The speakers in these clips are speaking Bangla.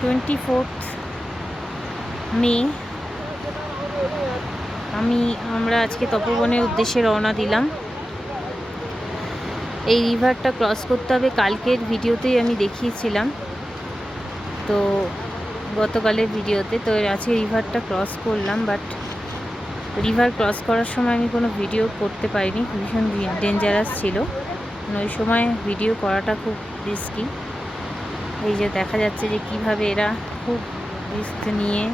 24 মে আমরা আজকে তপবনের উদ্দেশ্যে রওনা দিলাম। এই রিভারটা ক্রস করতে হবে, কালকের ভিডিওতেই আমি দেখিয়েছিলাম, তো গতকালের ভিডিওতে। তো আজকে রিভারটা ক্রস করলাম, বাট রিভার ক্রস করার সময় আমি কোনো ভিডিও করতে পারিনি, ভীষণ ডেঞ্জারাস ছিল, ওই সময় ভিডিও করাটা খুব রিস্কি। এই যে দেখা যাচ্ছে যে কিভাবে এরা খুব রিস্ক নিয়ে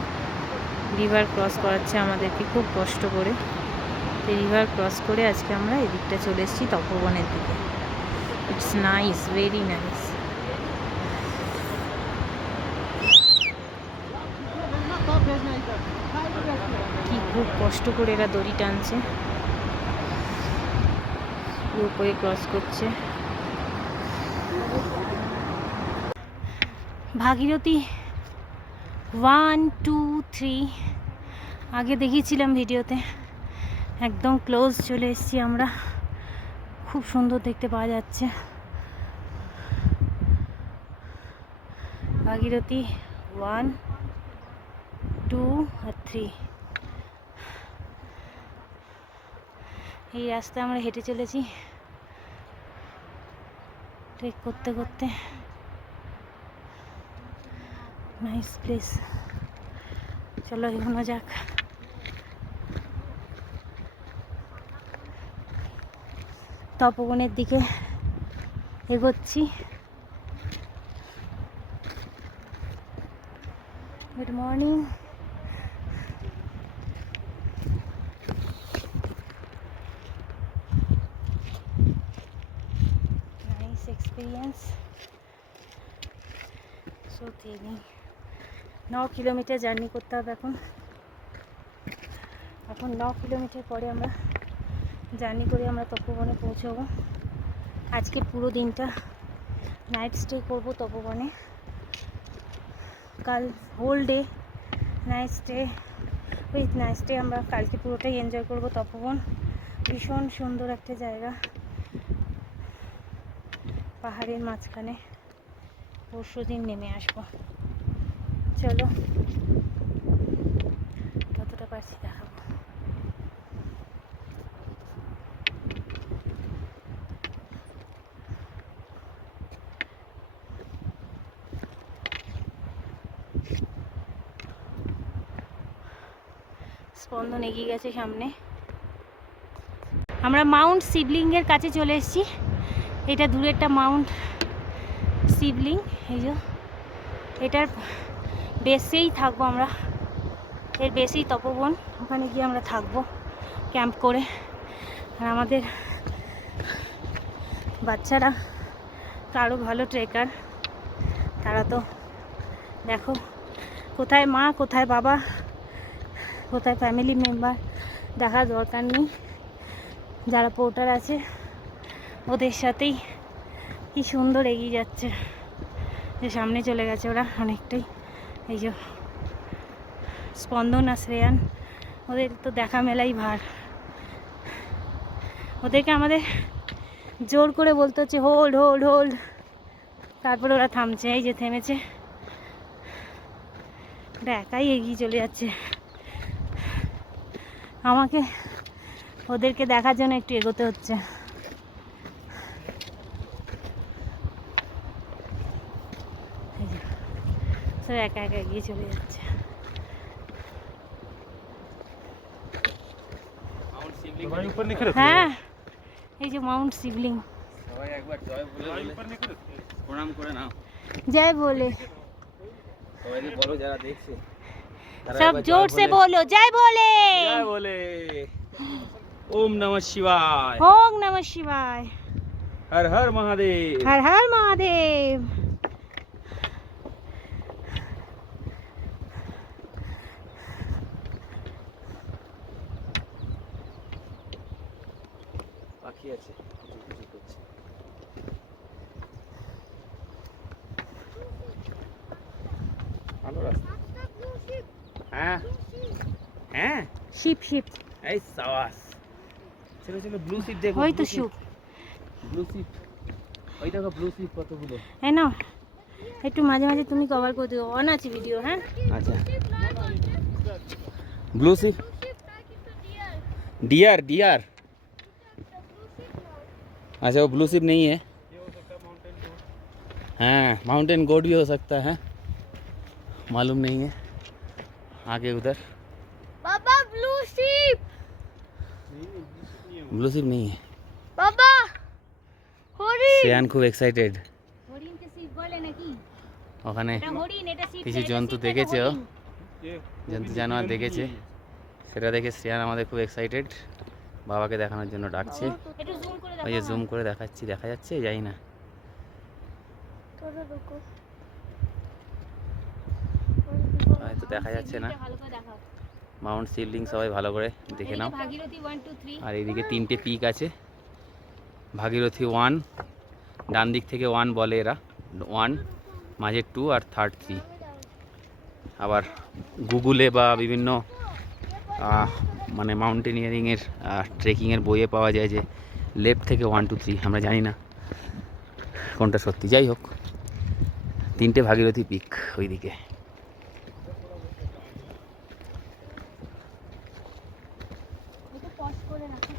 রিভার ক্রস করাচ্ছে আমাদেরকে খুব কষ্ট করে। এই রিভার ক্রস করে আজকে আমরা এদিকটা চলে এসেছি তপবনের দিকে। It's nice, very nice. কি খুব কষ্ট করে এরা দড়ি টানছে, উপরে ক্রস করছে। ভাগীরথী 1, 2, 3 আগে দেখিয়েছিলাম ভিডিওতে, একদম ক্লোজ চলে এসেছি আমরা, খুব সুন্দর দেখতে পাওয়া যাচ্ছে ভাগীরথী 1, 2 আর 3। এই রাস্তায় আমরা হেঁটে চলেছি ট্রেক করতে করতে। নাইস প্লেস, চলো এগোনো যাক। তপবনের দিকে এগোচ্ছি। Good morning. Nice experience. So thrilling. 9 kilometre journey করতে হবে এখন 9 কিলোমিটার পরে আমরা জার্নি করে আমরা তপবনে পৌঁছবো। আজকে পুরো দিনটা নাইট স্টে করবো তপবনে, কাল হোল ডে নাইট স্টে আমরা কালকে পুরোটাই এনজয় করবো তপবন। ভীষণ সুন্দর একটা জায়গা, পাহাড়ের মাঝখানে। পরশু দিন নেমে আসবো। চলো কতটা পারছি দেখাবো। স্পন্দন এগিয়ে গেছে সামনে। আমরা মাউন্ট শিবলিঙ্গের কাছে চলে এসেছি। এটা দূরেরটা মাউন্ট শিবলিঙ্গ। এই যে এটার বেসেই থাকবো আমরা, এর বেসেই তপবন, ওখানে গিয়ে আমরা থাকবো ক্যাম্প করে। আর আমাদের বাচ্চারা তো আরও ভালো ট্রেকার, তারা তো দেখো কোথায় মা কোথায় বাবা কোথায় ফ্যামিলি মেম্বার দেখার দরকার নেই, যারা পোর্টার আছে ওদের সাথেই কি সুন্দর এগিয়ে যাচ্ছে। যে সামনে চলে গেছে ওরা অনেকটাই। এই যে স্পন্দন আর শ্রেয়ান, ওদের তো দেখা মেলাই ভার। ওদেরকে আমাদের জোর করে বলতে হচ্ছে হোল্ড হোল্ড হোল্ড, তারপরে ওরা থামছে। এই যে থেমেছে, ওরা একাই এগিয়ে চলে যাচ্ছে। আমাকে ওদেরকে দেখার জন্য একটু এগোতে হচ্ছে। সব একা একা এগিয়ে চলে যাচ্ছে। হ্যাঁ, এই যে মাউন্ট শিবলিং। সবাই একবার জয় বলে প্রণাম করে নাও। জয় বলে সবাই বলো, যারা দেখছে सब जोर से बोलो, जय बोले, जय बोले। ओम नमः शिवाय, ओम नमः शिवाय। हर हर महादेव, हर हर महादेव। বাকি আছে ভালো রাস্তা। হ্যাঁ হ্যাঁ, শিপ শিপ, এই সাবাস। চলো চলো, ব্লু শিপ দেখো। ওই তো শিপ, ব্লু শিপ, ওই দেখো ব্লু শিপ কতগুলো। এই নাও একটু মাঝে মাঝে তুমি কভার করে দিও, অন আছে ভিডিও। হ্যাঁ अच्छा ब्लू शिप डियर डियर अच्छा वो ब्लू शिप नहीं है। हाँ माउंटेन गोट भी हो सकता है, मालूम नहीं है। आगे उधर बाबा ब्लू शिप नहीं है। बाबा হরিণ শ্রেয়ান খুব এক্সাইটেড, হরিণকে শিব বলে নাকি? ওখানে এটা হরিণ, এটা শিব। কিছু জন্তু দেখেছে, ও জন্তু জানোয়ার দেখেছে, সেটা দেখে শ্রেয়ান আমাদের খুব এক্সাইটেড, বাবাকে দেখানোর জন্য ডাকছে। একটু জুম করে ওই যে জুম করে দেখাচ্ছি, দেখা যাচ্ছে যাই না। তোরা রুকো হয়তো দেখা যাচ্ছে না। ভালো করে দেখাও। মাউন্ট সিল্ডিং সবাই ভালো করে দেখে নাও। ভাগীরথী 1 2 3। আর এইদিকে 3টে পিক আছে, ভাগীরথী 1, ডান দিক থেকে 1 বলে এরা, 1 মাঝে 2 আর থার্ড 3। আবার গুগলে বা বিভিন্ন মানে মাউন্টেনিয়ারিংয়ের ট্রেকিংয়ের বইয়ে পাওয়া যায় যে লেফট থেকে 1 2 3, আমরা জানি না কোনটা সত্যি। যাই হোক 3টে ভাগীরথী পিক ওইদিকে। একটু পজ করে রাখো।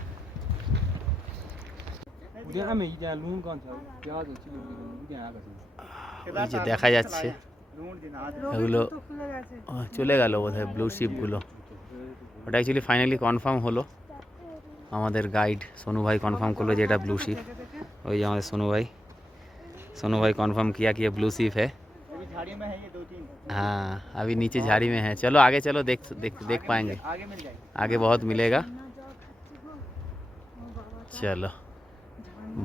এই যে দেখা যাচ্ছে এগুলো চলে গেল বোধহয় ব্লু শিপগুলো। ওটা অ্যাকচুয়ালি ফাইনালি কনফার্ম হলো, আমাদের গাইড सोनू भाई कन्फर्म করলো যে এটা ব্লু শিপ। ওই যে আমাদের सोनू भाई कन्फर्म किया कि ये ब्लू शिप है। हाँ अभी नीचे झाड़ी में है, चलो आगे चलो, देख पाएंगे, आगे बहुत मिलेगा। চলো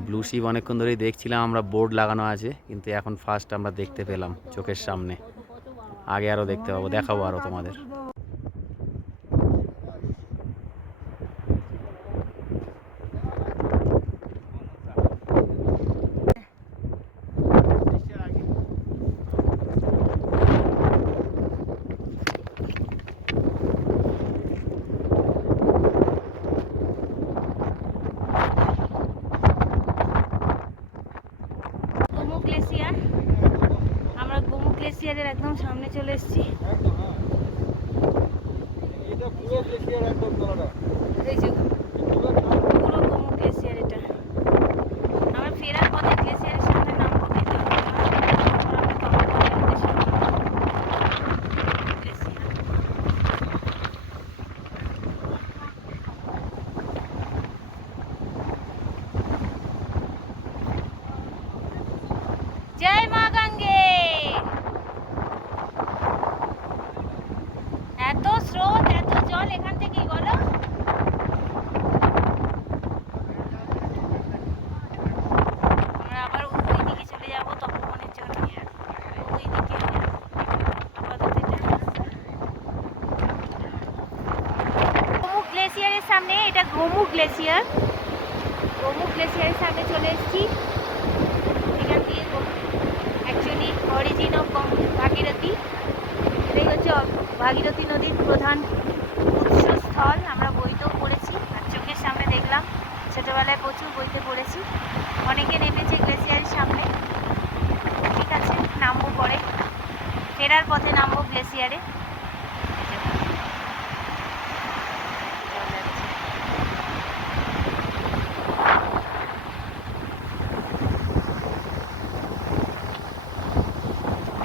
ব্লু শিপ অনেকক্ষণ ধরেই দেখছিলাম আমরা, বোর্ড লাগানো আছে, কিন্তু এখন ফার্স্ট আমরা দেখতে পেলাম চোখের সামনে। আগে আরও দেখতে পাবো, দেখাবো আরও তোমাদের। গোমু গ্লেসিয়ার, আমরা গোমু গ্লেসিয়ারের একদম সামনে চলে এসেছি। এই যে পুরো গোমু গ্লেসিয়ার এটা। আমরা ফেরার পথে গ্লেসিয়ারের সামনে নামবো, কিন্তু জয় মা গঙ্গে। এত স্রোত, এত জল এখান থেকেই, বলো। আমরা আবার ওই দিকে চলে যাবো তপবনের জন্য, ওই দিকে। আপাতত এটা গোমু গ্লেসিয়ারের সামনে, এটা গোমু গ্লেসিয়ার। গোমু গ্লেসিয়ারের সামনে চলে এসেছি। এখান দিয়ে অ্যাকচুয়ালি অরিজিন অফ ভাগীরথী, এটাই হচ্ছে ভাগীরথী নদীর প্রধান উৎসস্থল। আমরা বইতেও পড়েছি আর চোখের সামনে দেখলাম, ছোটোবেলায় প্রচুর বইতে পড়েছি। অনেকে নেমেছে গ্লেসিয়ারের সামনে, ঠিক আছে নামবো পরে, ফেরার পথে নামবো গ্লেসিয়ারে।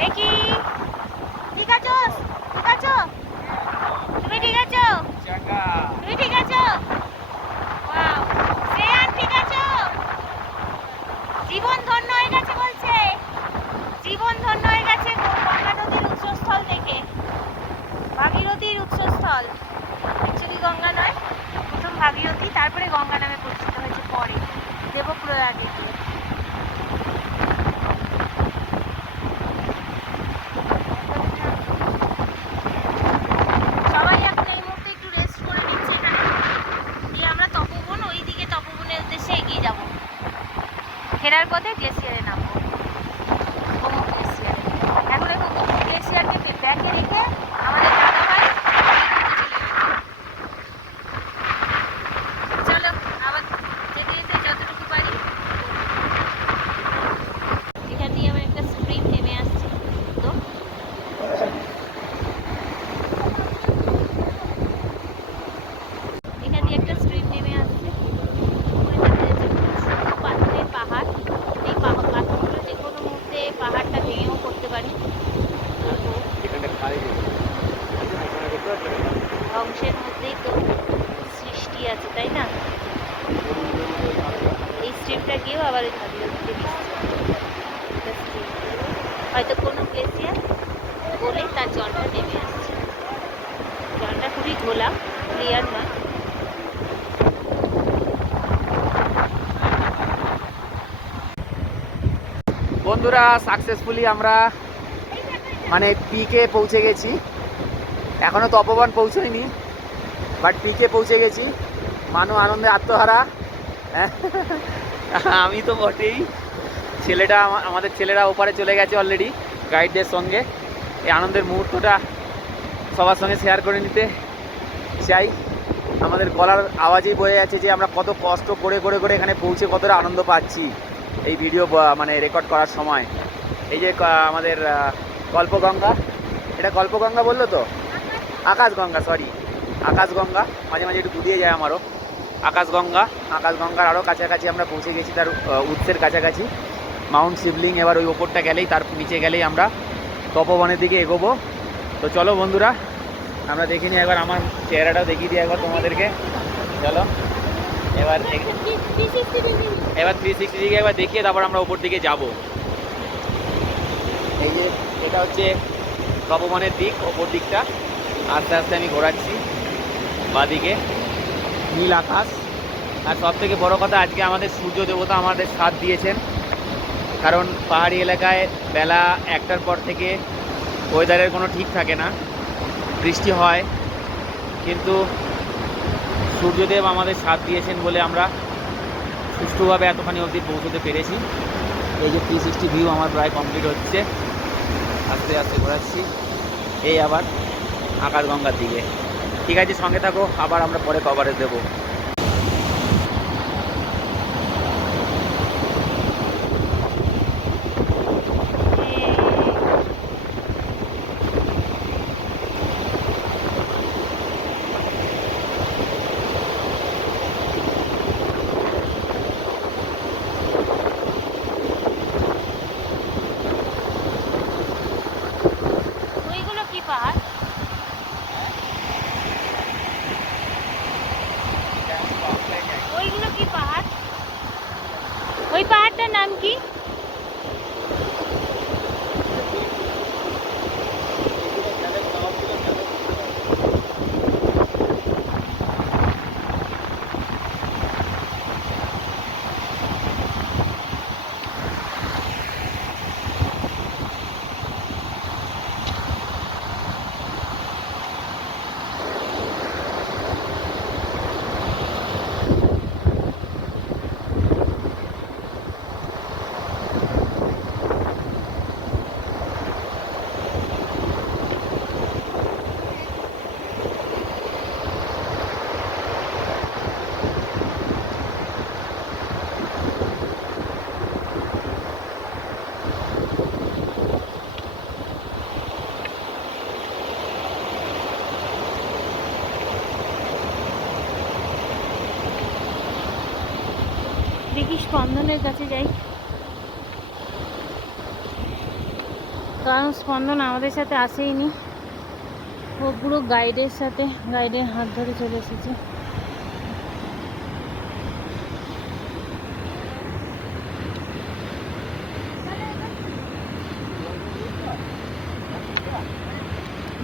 দেখি ঠিক আছো, ঠিক আছো, তুমি ঠিক আছো, তুমি ঠিক আছো, ওয়াও শ্রেয়ান ঠিক আছো। জীবন ধন্য হয়ে গেছে বলছে, জীবন ধন্য হয়ে গেছে গঙ্গা নদীর উৎসস্থল থেকে, ভাগীরথীর উৎসস্থল। অ্যাকচুয়ালি গঙ্গা নয়, প্রথম ভাগীরথী, তারপরে গঙ্গা নামে পরিচিত হয়েছে পরে দেবপ্রয়াগে গিয়ে। পারে। এখানটা খাই ধ্বংসের মধ্যেই তো সৃষ্টি আছে, তাই না? এই স্ট্রিমটা গিয়েও আবার ওই ধাদির দিকে মিশছে। হয়তো কোনো গ্লেসিয়ার বলে তার জলটা নেমে আসছে। জলটা খুবই ঘোলা, ক্লিয়ার নয়। বন্ধুরা, সাকসেসফুলি আমরা মানে পিকে পৌঁছে গেছি। এখনও তপবন পৌঁছয়নি, বাট পিকে পৌঁছে গেছি। মানু আনন্দে আত্মহারা, আমি তো বটেই। ছেলেটা আমাদের ছেলেরা ওপারে চলে গেছে অলরেডি গাইডদের সঙ্গে। এই আনন্দের মুহূর্তটা সবার সঙ্গে শেয়ার করে নিতে চাই। আমাদের গলার আওয়াজেই বোঝা যাচ্ছে যে আমরা কত কষ্ট করে করে করে এখানে পৌঁছে কতটা আনন্দ পাচ্ছি এই ভিডিও মানে রেকর্ড করার সময়। এই যে আমাদের কল্পগঙ্গা, এটা কল্পগঙ্গা বললো তো, আকাশগঙ্গা, সরি আকাশগঙ্গা, মাঝে মাঝে একটু গুলিয়ে যায় আমারও। আকাশগঙ্গার আরও কাছাকাছি আমরা পৌঁছে গেছি, তার উৎসের কাছাকাছি। মাউন্ট শিবলিং, এবার ওই ওপরটা গেলেই, তার নিচে গেলেই আমরা তপবনের দিকে এগোবো। তো চলো বন্ধুরা, আমরা দেখে নিই একবার, আমার চেহারাটাও দেখিয়ে দিই একবার তোমাদেরকে। চলো এবার 360 দিকে একবার দেখিয়ে তারপর আমরা ওপর দিকে যাব। এই যে এটা হচ্ছে তপবনের দিক, ওপর দিকটা আস্তে আস্তে আমি ঘোরাচ্ছি। বাদিকে নীল আকাশ, আর সব থেকে বড়ো কথা, আজকে আমাদের সূর্য দেবতা আমাদের সাথ দিয়েছেন। কারণ পাহাড়ি এলাকায় বেলা 1টার পর থেকে ওয়েদারের কোনো ঠিক থাকে না, বৃষ্টি হয়, কিন্তু সূর্যদেব আমাদের সাথ দিয়েছেন বলে আমরা সুষ্ঠুভাবে এতখানি অবধি পৌঁছতে পেরেছি। এই যে 360 ভিউ আমার প্রায় কমপ্লিট হচ্ছে, আস্তে আস্তে ঘোরাচ্ছি। এই আবার আকাশগঙ্গার দিকে। ঠিক আছে, সঙ্গে থাকো, আবার আমরা পরে কভারেজ দেবো। ওইগুলো কি পাহাড়? ওইগুলো কি পাহাড়? ওই পাহাড়টার নাম কি? দেখি স্পন্দনের কাছে যাই, কারণ স্পন্দন আমাদের সাথে আসেইনি, ও পুরো গাইডের সাথে, গাইডের হাত ধরে চলে এসেছে।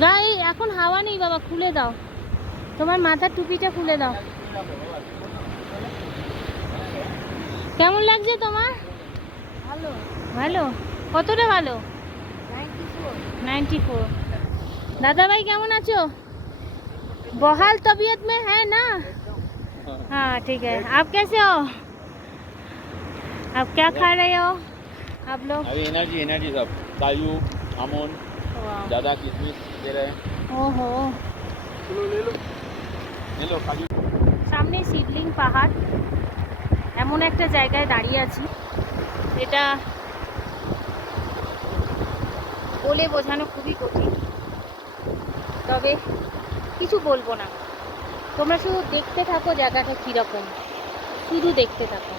গাই এখন হাওয়া নেই বাবা, খুলে দাও, তোমার মাথার টুপিটা খুলে দাও। কেমন লাগছে তোমার? ভালো। ভালো? কতটা ভালো? 94। दादा भाई केमन आछो? बहाल तबीयत में है ना? हाँ ठीक है। आप कैसे हो? आप क्या खा रहे हो आप लोग? अभी एनर्जी सब काजू आमोन वाह। ज़्यादा किशमिश दे रहे हैं। ओहो, ले लो काजू। সামনে শিবলিং পাহাড়, এমন একটা জায়গায় দাঁড়িয়ে আছি যেটা বলে বোঝানো খুবই কঠিন, তবে কিছু বলবো না, তোমরা শুধু দেখতে থাকো জায়গাটা কীরকম, শুধু দেখতে থাকো।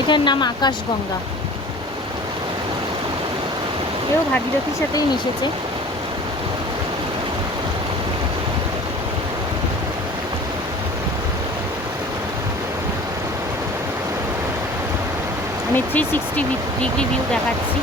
এটার নাম আকাশগঙ্গা। এও ভাগীরথীর সাথেই মিশেছে। আমি 360 ডিগ্রি ভিউ দেখাচ্ছি।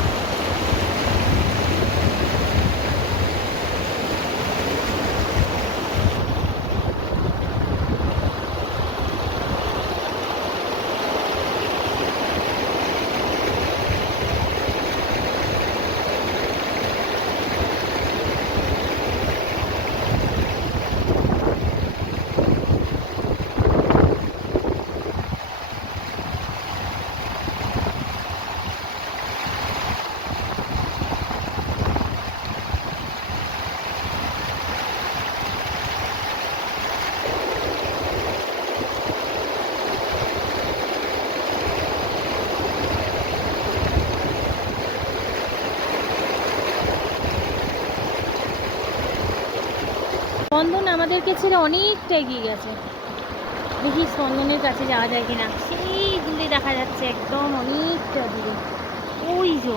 স্পন্দন আমাদেরকে ছেড়ে অনেকটা এগিয়ে গেছে। দেখি স্পন্দনের কাছে যাওয়া যায় কিনা। সেই দূরে দেখা যাচ্ছে, একদম অনেকটা দূরে। ওই যে,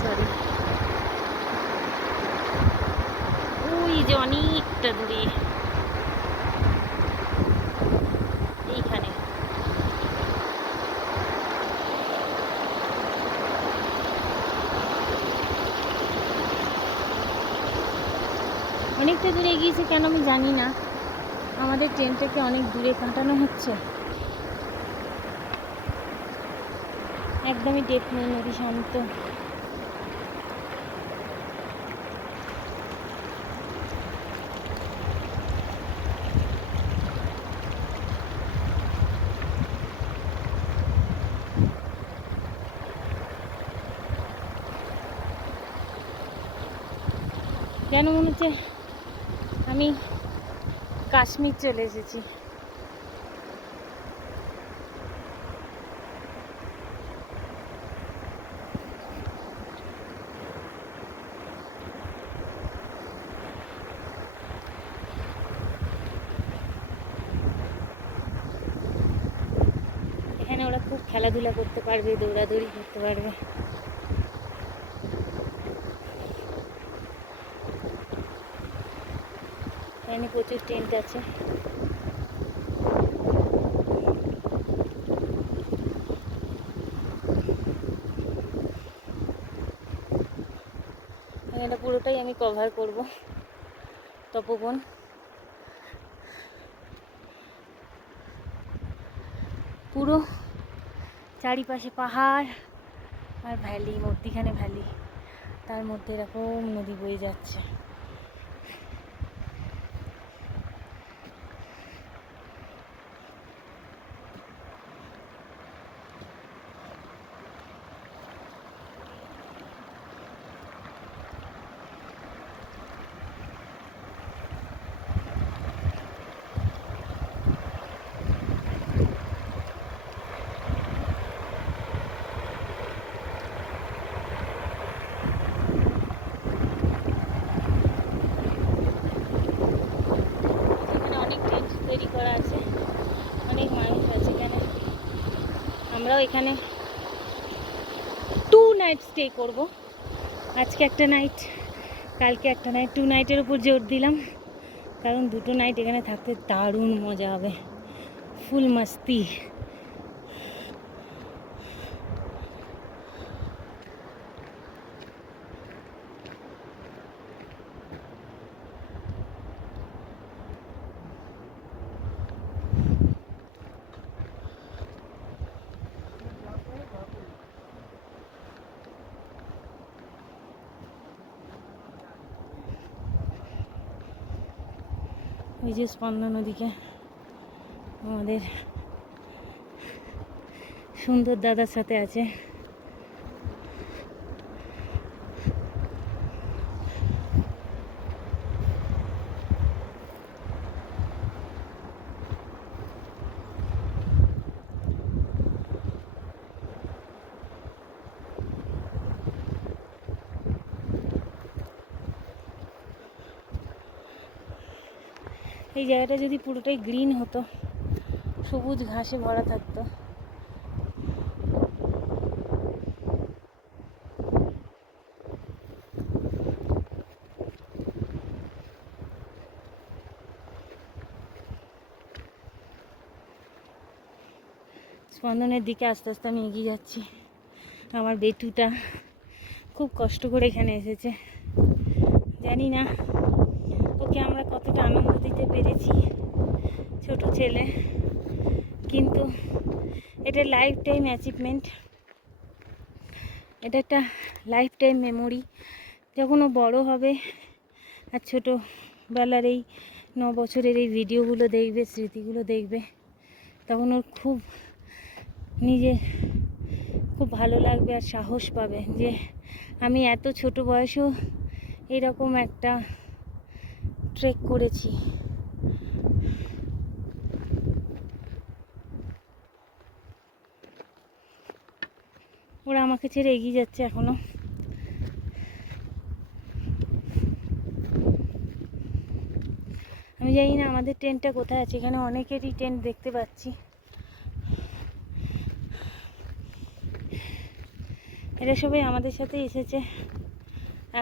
সরি, ওই যে অনেকটা দূরে এইখানে। অনেকটা দূরে এগিয়েছে কেন আমি জানি না। আমাদের ট্রেনটাকে অনেক দূরে কাটানো হচ্ছে। একদমই ডেপ নেই, নদী শান্ত। কেন মনে হচ্ছে আমি কাশ্মীর চলে এসেছি। এখানে ওরা খুব খেলাধুলা করতে পারবে, দৌড়াদৌড়ি করতে পারবে। এখানে প্রচুর টেন্ট আছে। এটা পুরোটাই আমি কভার করব, তপবন। পুরো চারিপাশে পাহাড় আর ভ্যালি, মধ্যিখানে ভ্যালি, তার মধ্যে এরকম নদী বয়ে যাচ্ছে। তৈরি করা আছে, অনেক মানুষ আছে এখানে। আমরাও এখানে 2 নাইট স্টে করব। আজকে একটা নাইট, কালকে একটা নাইট, 2 নাইটের উপর জোর দিলাম, কারণ 2টো নাইট এখানে থাকতে দারুণ মজা হবে, ফুল মাস্তি। ওই যে স্পন্দন নদীকে আমাদের সুন্দর দাদার সাথে আছে। এই জায়গাটা যদি পুরোটাই গ্রিন হতো, সবুজ ঘাসে ভরা থাকতো। স্পন্দনের দিকে আস্তে আস্তে আমি এগিয়ে যাচ্ছি। আমার বেটুটা খুব কষ্ট করে এখানে এসেছে, জানি না ওকে আমরা কতটা আনন্দ দিতে পেরেছি, ছোট ছেলে, কিন্তু এটা লাইফ টাইম অ্যাচিভমেন্ট, এটা একটা লাইফ টাইম মেমোরি। যখন ও বড়ো হবে আর ছোটোবেলার এই 9 বছরের এই ভিডিওগুলো দেখবে, স্মৃতিগুলো দেখবে, তখন ওর খুব খুব ভালো লাগবে আর সাহস পাবে যে আমি এত ছোট বয়সেও এরকম একটা ট্রেক করেছি। ওরা আমাকে ছেড়ে এগিয়ে যাচ্ছে এখনো। আমি জানি না আমাদের টেন্টটা কোথায় আছে, এখানে অনেকেরই টেন্ট দেখতে পাচ্ছি। এরা সবাই আমাদের সাথে এসেছে।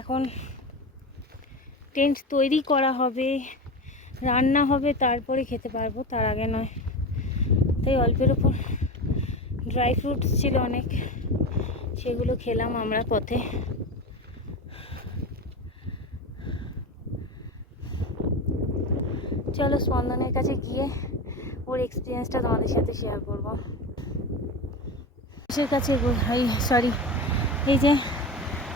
এখন টেন্ট তৈরি করা হবে, রান্না হবে, তারপরে খেতে পারবো, তার আগে নয়। তাই অল্পের ওপর ড্রাই ফ্রুটস ছিল অনেক, সেগুলো খেলাম আমরা পথে। চলো স্পন্দনের কাছে গিয়ে ওর এক্সপিরিয়েন্সটা তোমাদের সাথে শেয়ার করবো। কাছে সরি, এই যে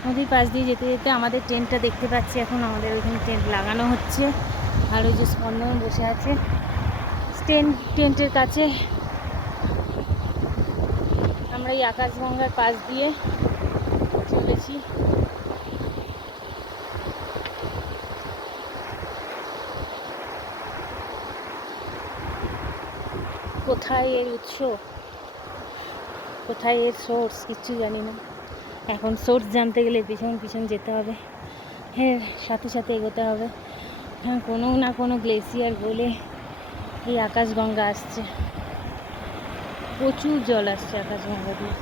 নদীর পাশ দিয়ে যেতে যেতে আমাদের টেন্টটা দেখতে পাচ্ছি। এখন আমাদের ওইখানে টেন্ট লাগানো হচ্ছে, আর ওই যে স্পন্দন বসে আছে টেন্টের কাছে। আমরা এই আকাশগঙ্গার পাশ দিয়ে চলেছি। কোথায় এর উৎস, কোথায় এর সোর্স, কিচ্ছু জানি না। এখন সোর্স জানতে গেলে পিছন পিছন যেতে হবে, হ্যাঁ, সাথে সাথে এগোতে হবে। হ্যাঁ, কোনো না কোনো গ্লেসিয়ার বলে এই আকাশগঙ্গা আসছে, প্রচুর জল আসছে আকাশগঙ্গা দিয়ে।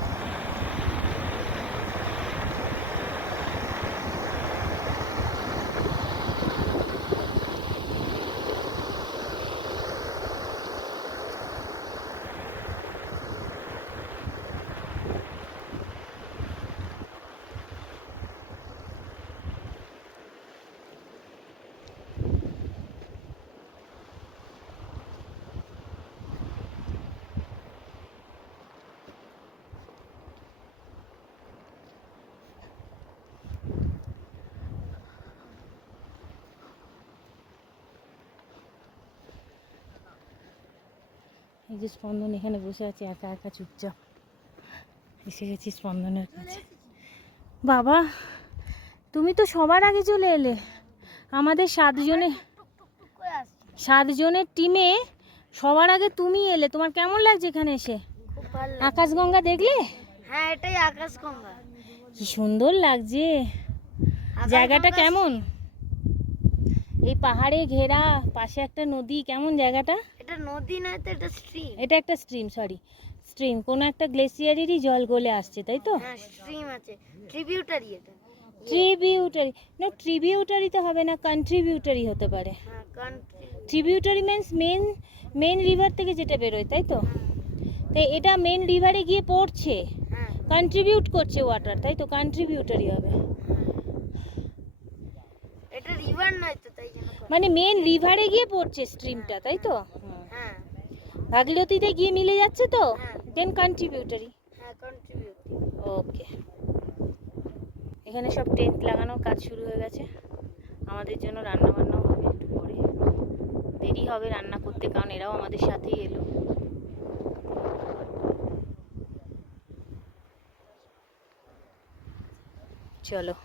এই যে স্পন্দন এখানে বসে আছে একা একা চুপচাপ। এসে গেছি স্পন্দনের কাছে। বাবা, তুমি তো সবার আগে চলে এলে। আমাদের 7 জনের টিমে সবার আগে তুমি এলে। তোমার কেমন লাগছে এখানে এসে? খুব ভালো। আকাশগঙ্গা দেখলে? হ্যাঁ, এটাই আকাশগঙ্গা। কি সুন্দর লাগছে জায়গাটা। কেমন এই পাহাড়ে ঘেরা, পাশে একটা নদী, কেমন জায়গাটা? এটা নদী নয় তো, এটা স্ট্রিম। এটা একটা স্ট্রিম, কোনো একটা গ্লেসিয়ারেরই জল গলে আসছে, তাই তো? হ্যাঁ, স্ট্রিম আছে, ট্রিবিউটারি। এটা ট্রিবিউটারি না, ট্রিবিউটারি তো হবে না, কন্ট্রিবিউটারি হতে পারে। হ্যাঁ, ট্রিবিউটারি মিন্স মেন রিভার থেকে যেটা বেরোয়, তাই তো? তাই এটা মেন রিভারে গিয়ে পড়ছে, হ্যাঁ, কন্ট্রিবিউট করছে ওয়াটার, তাই তো? কন্ট্রিবিউটারি হবে। এটা রিভার নয় তো, তাই জন্য মানে মেন রিভারে গিয়ে পড়ছে স্ট্রিমটা, তাই তো? হ্যাঁ, ভাগীরথীতে গিয়ে মিলে যাচ্ছে তো, হ্যাঁ। দেন কন্ট্রিবিউটারি। হ্যাঁ, কন্ট্রিবিউটারি। ওকে, এখানে সব টেন্ট লাগানোর কাজ শুরু হয়ে গেছে। আমাদের জন্য রান্না বান্নাও হবে একটু পরে, দেরি হবে রান্না করতে, কারণ এরাও আমাদের সাথেই এলো। চলো।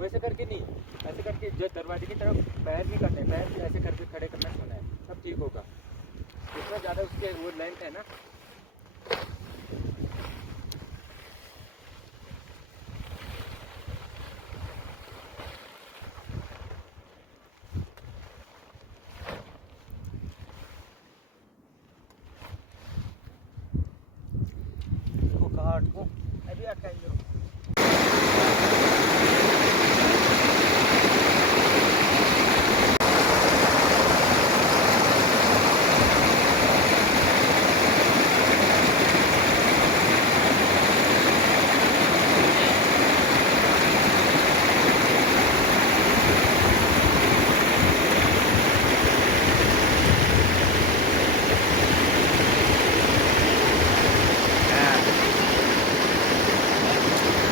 वैसे करके नहीं, ऐसे करके जो दरवाजे की तरफ पैर नहीं करने, पैर ऐसे करके खड़े करना सुना है, सब ठीक होगा। जितना ज़्यादा उसके वो लेंथ है ना, इसको कहाँ अटको अभी अटकाएंगे।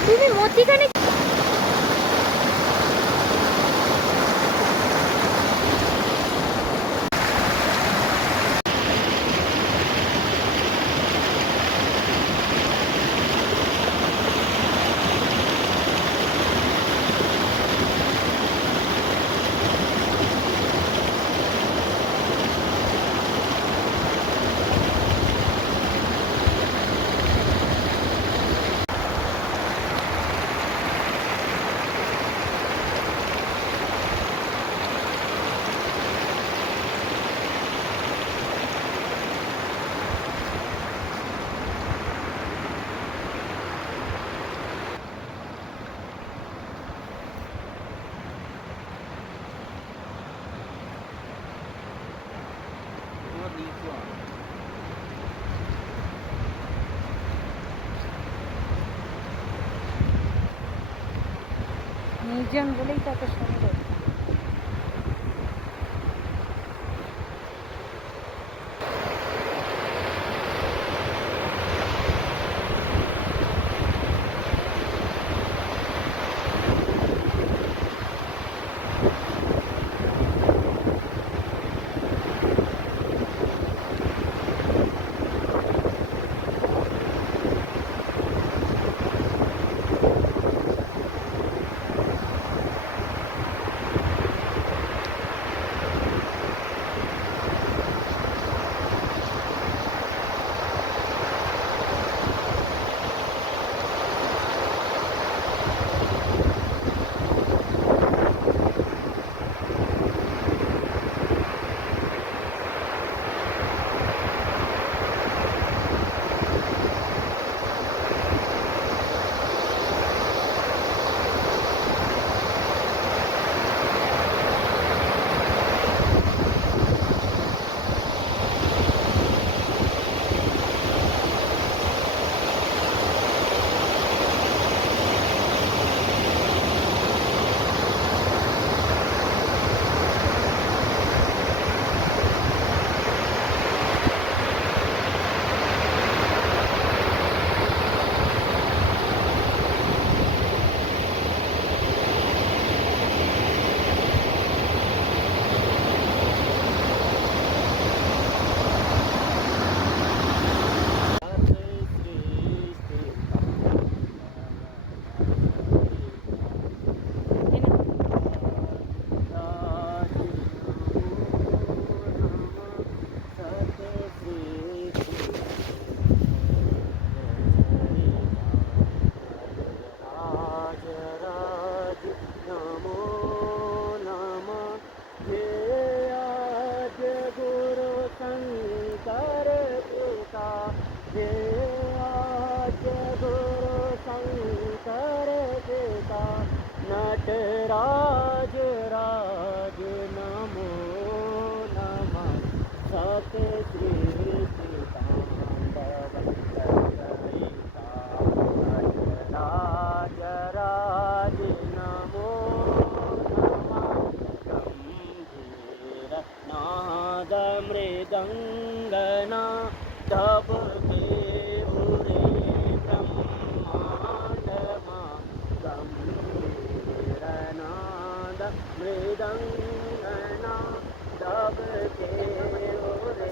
তুমি মধ্যিখানে নির্জন বলেই তো এত সুন্দর। नटराज राज नमो नमः सत सृष्टि तांडव रचयिता नटराज राज नमो नमः गंभीर नाद मृदंगना तब के उरे ब्रह्मांडमा गंभीर नाद मृदंगना तब के उरे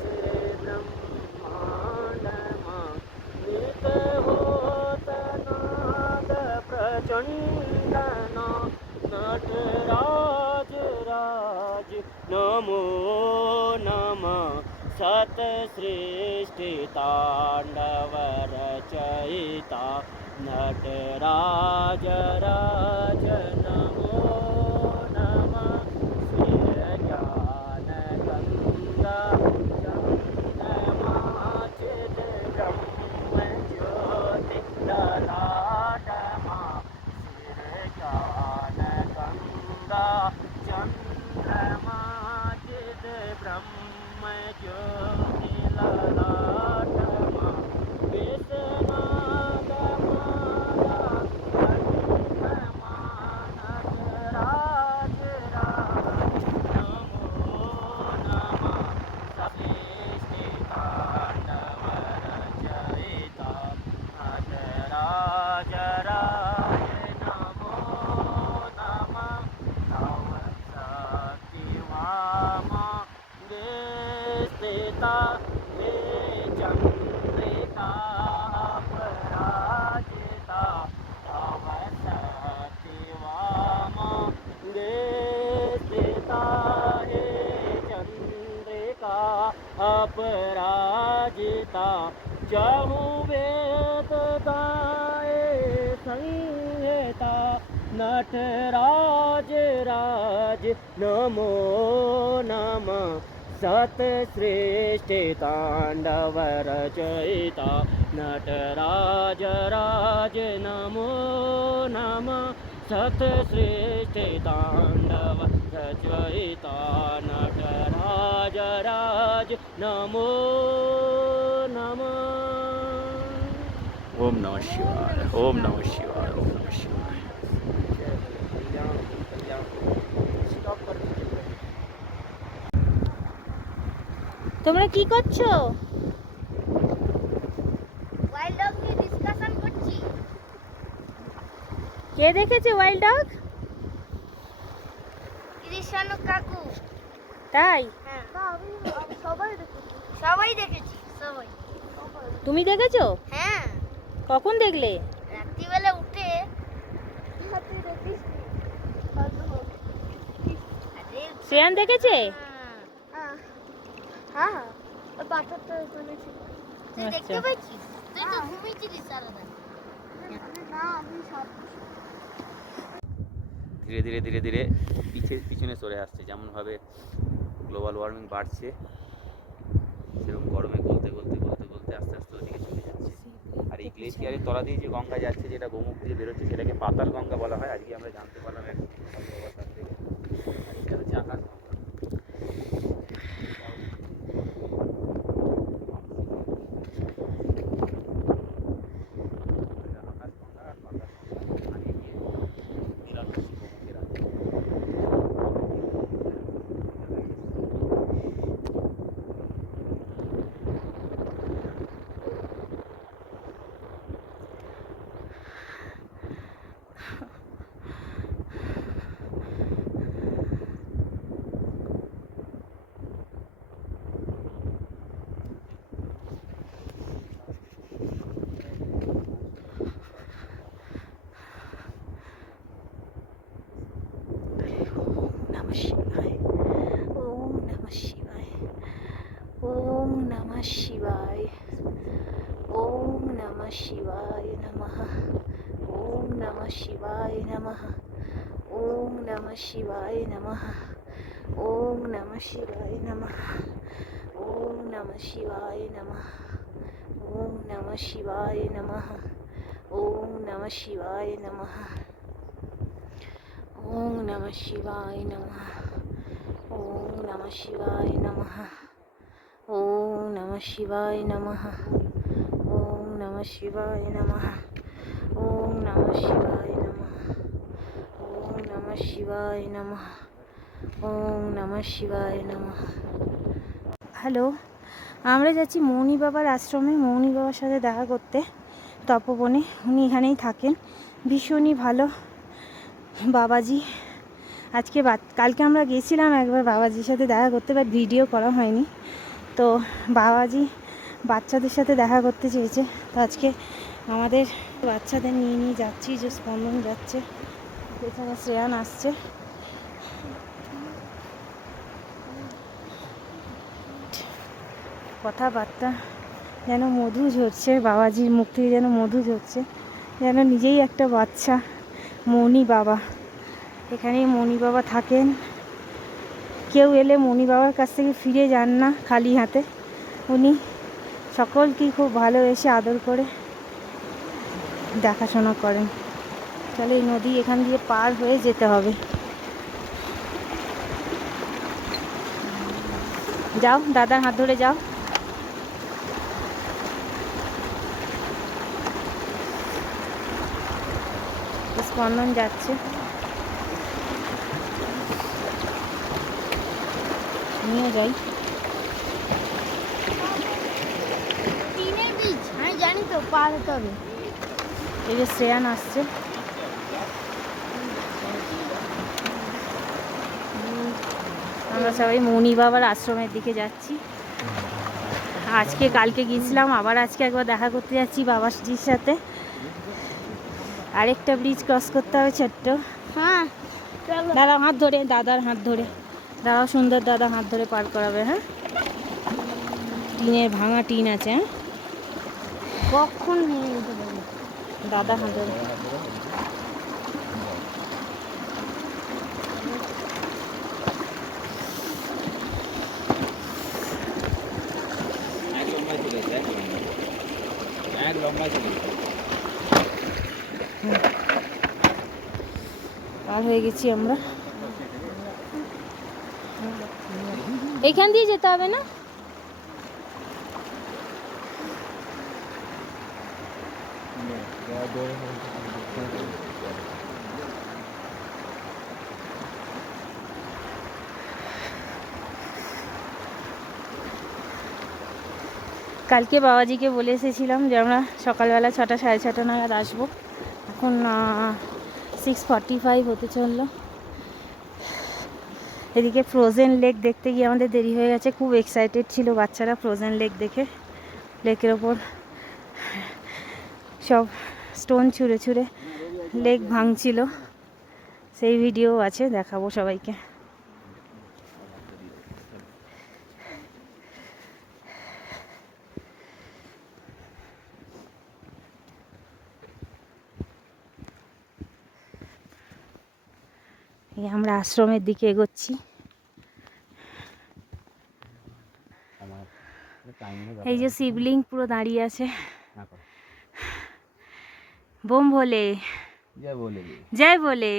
ब्रह्मांडमा नित होत नाद प्रचंडना नटराज राज नमो नमः सत सृष्टि तांडव रचयिता नटराज राज नमो नमः शिव ज्ञान गंगा चंद्रमाचित ब्रह्म ज्योति ललाटमा शिव ज्ञान गंगा चंद्रमाचित ब्रह्म ज्योति ललाटमा विष्णुनाद माला नटराज राज नमो नमः सृष्टि तांडव रचयिता नटराज राज नमो नमः तव शक्ति वामा स्थिता हे चंद्रिका अपराजिता तव शक्ति वामा स्थिता हे चंद्रिका अपराजिता चहु वेद गाए संहिता नटराज राज नमो नमः सत सृष्टि तांडव रचयिता नटराज राज नमो नमः सत सृष्टि तांडव रचयिता नटराज राज नमो नमः। ओम नमः शिवाय, ओम नमः शिवाय, ओम नमः शिवाय। তোমরা কি করছো? ওয়াইল্ড ডগ নিয়ে ডিসকাশন করছি। কে দেখেছে ওয়াইল্ড ডগ? কৃষ্ণ কাকু। তাই? হ্যাঁ সবাই দেখেছি, সবাই দেখেছি, সবাই। তুমি দেখেছো? হ্যাঁ কখন দেখলে? রাত্রিবেলা উঠে শ্রেয়ান দেখেছে? হ্যাঁ ওই পাথরটা ওখানে ছিল। তুই দেখতে আচ্ছা। পেয়েছিস? তুই তো ঘুমিয়েছিলিস সারাদিন। না আমি সব ধীরে ধীরে ধীরে ধীরে পিছনে সরে আসছে। যেমনভাবে গ্লোবাল ওয়ার্মিং বাড়ছে, সেরকম গরমে গলতে গলতে গলতে গলতে আস্তে আস্তে ওদিকে চলে যাচ্ছে। আর এই গ্লেশিয়ারের তলা দিয়ে যে গঙ্গা যাচ্ছে, যেটা গোমুখ দিয়ে বেরোচ্ছে, সেটাকে পাতাল গঙ্গা বলা হয়। আজকে আমরা জানতে পারলাম এক অবস্থান থেকে। আর এটা হচ্ছে আকাশ গঙ্গা। আকাশ গঙ্গা আর পাতাল গঙ্গা আগে গিয়ে মিলন হচ্ছে গোমুখের আগে। ओम नमः शिवाय, ओम नमः शिवाय नमः, ओम नमः शिवाय नमः, ओम नमः शिवाय नमः, ओम नमः शिवाय नमः, ओम नमः शिवाय नमः, ओम नमः शिवाय नमः, ओम नमः शिवाय नमः, नमः शिवाय नमः। ओम नमः शिवाय नमः। ओम नमः शिवाय नमः। ओम नमः शिवाय नमः। ओम नमः शिवाय नमः। ओम नमः शिवाय नमः। ओम नमः शिवाय नमः। হ্যালো, আমরা যাচ্ছি মৌনি বাবার আশ্রমে, মৌনি বাবার সাথে দেখা করতে তপবনে। উনি এখানেই থাকেন, ভীষণই ভালো বাবাজি। আজকে কালকে আমরা গেছিলাম একবার বাবাজির সাথে দেখা করতে, বাট ভিডিও করা হয়নি। তো বাবাজি বাচ্চাদের সাথে দেখা করতে চেয়েছে, তো আজকে আমাদের বাচ্চাদের নিয়ে নিয়ে যাচ্ছি। যে স্পন্দন যাচ্ছে, এখানে শ্রেয়ান আসছে। কথাবার্তা যেন মধু ঝরছে, বাবাজির মুখ থেকে যেন মধু ঝরছে, যেন নিজেই একটা বাচ্চা। মৌনি বাবা, এখানেই মৌনি বাবা থাকেন। কেউ এলে মৌনি বাবার কাছ থেকে ফিরে যান না খালি হাতে। উনি সকলকেই খুব ভালোবেসে আদর করে দেখাশোনা করেন। তাহলে এই নদী এখান দিয়ে পার হয়ে যেতে হবে। যাও, দাদার হাত ধরে যাও। স্পন্দন যাচ্ছে, নিয়ে যাই। টিনের বীজ আমি জানি তো, পার হতে হবে। এই যে শ্রেয়ান আসছে। আমরা সবাই মৌনি বাবার আশ্রমের দিকে যাচ্ছি। কালকে গিয়েছিলাম, আবার আজকে একবার দেখা করতে যাচ্ছি বাবাজির সাথে। আরেকটা ব্রিজ ক্রস করতে হবে ছোট্ট। হ্যাঁ চলো। দাঁড়াও, হাত ধরে, দাদার হাত ধরে দাঁড়াও। সুন্দর দাদা হাত ধরে পার করাবে। হ্যাঁ, টিনের ভাঙা টিন আছে। হ্যাঁ, কখন নিয়ে যেতে পারবো? দাদা হাত ধরে। এক লম্বা চলে গেছে। পার হয়ে গেছি আমরা। এইখান দিয়ে যেতে হবে না? কালকে বাবাজিকে বলে এসেছিলাম যে আমরা সকালবেলা 6টা সাড়ে 6টা নাগাদ আসবো। এখন 6:45 হতে চললো। এদিকে ফ্রোজেন লেক দেখতে গিয়ে আমাদের দেরি হয়ে গেছে। খুব এক্সাইটেড ছিল বাচ্চারা ফ্রোজেন লেক দেখে। লেকের ওপর সব স্টোন ছুঁড়ে ছুঁড়ে লেক ভাঙছিল, সেই ভিডিও আছে, দেখাবো সবাইকে। এই আমরা আশ্রমের দিকে এগোচ্ছি। এই যে শিবলিঙ্গ পুরো দাঁড়িয়ে আছে। বোম ভোলে, জয় বলে জয় বলে,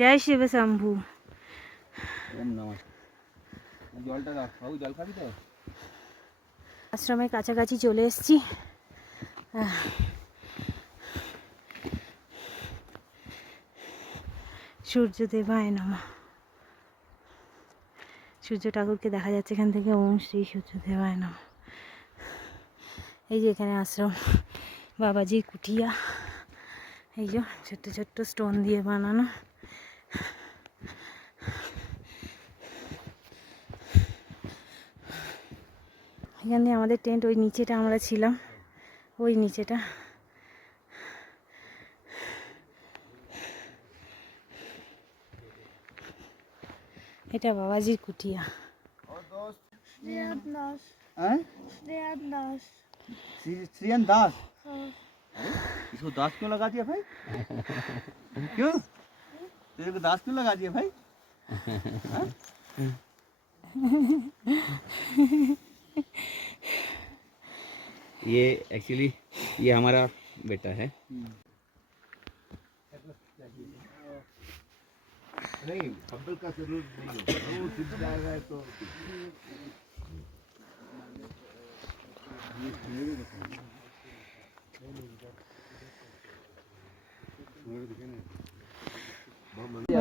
জয় শিব শম্ভু। জলটা দাও, বাবু জল খাবি তো? আশ্রমের কাছাকাছি চলে এসেছি। সূর্যদেবায় নমঃ। সূর্য ঠাকুরকে দেখা যাচ্ছে এখান থেকে। ওম শ্রী সূর্যদেবায় নমঃ। এই যে এখানে আশ্রম, বাবাজির কুটিয়া। এই যে ছোট্ট ছোট্ট স্টোন দিয়ে বানানো। এখানে আমাদের টেন্ট, ওই নিচেটা আমরা ছিলাম, ওই নিচেটা। এটা বাবাজির কুটিয়া। श्रियन दास। इसको दास क्यों लगा दिया भाई? क्यों तेरे को दास क्यों लगा दिया भाई? ये एक्चुअली ये हमारा बेटा है।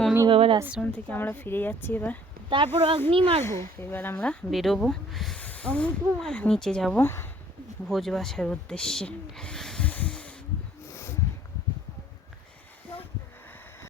মনি বাবার আশ্রম থেকে আমরা ফিরে যাচ্ছি এবার। তারপর অগ্নি মারবো, এবার আমরা বেরোবো, অগ্নি মারবো। নিচে যাব ভোজ বাসার উদ্দেশ্যে।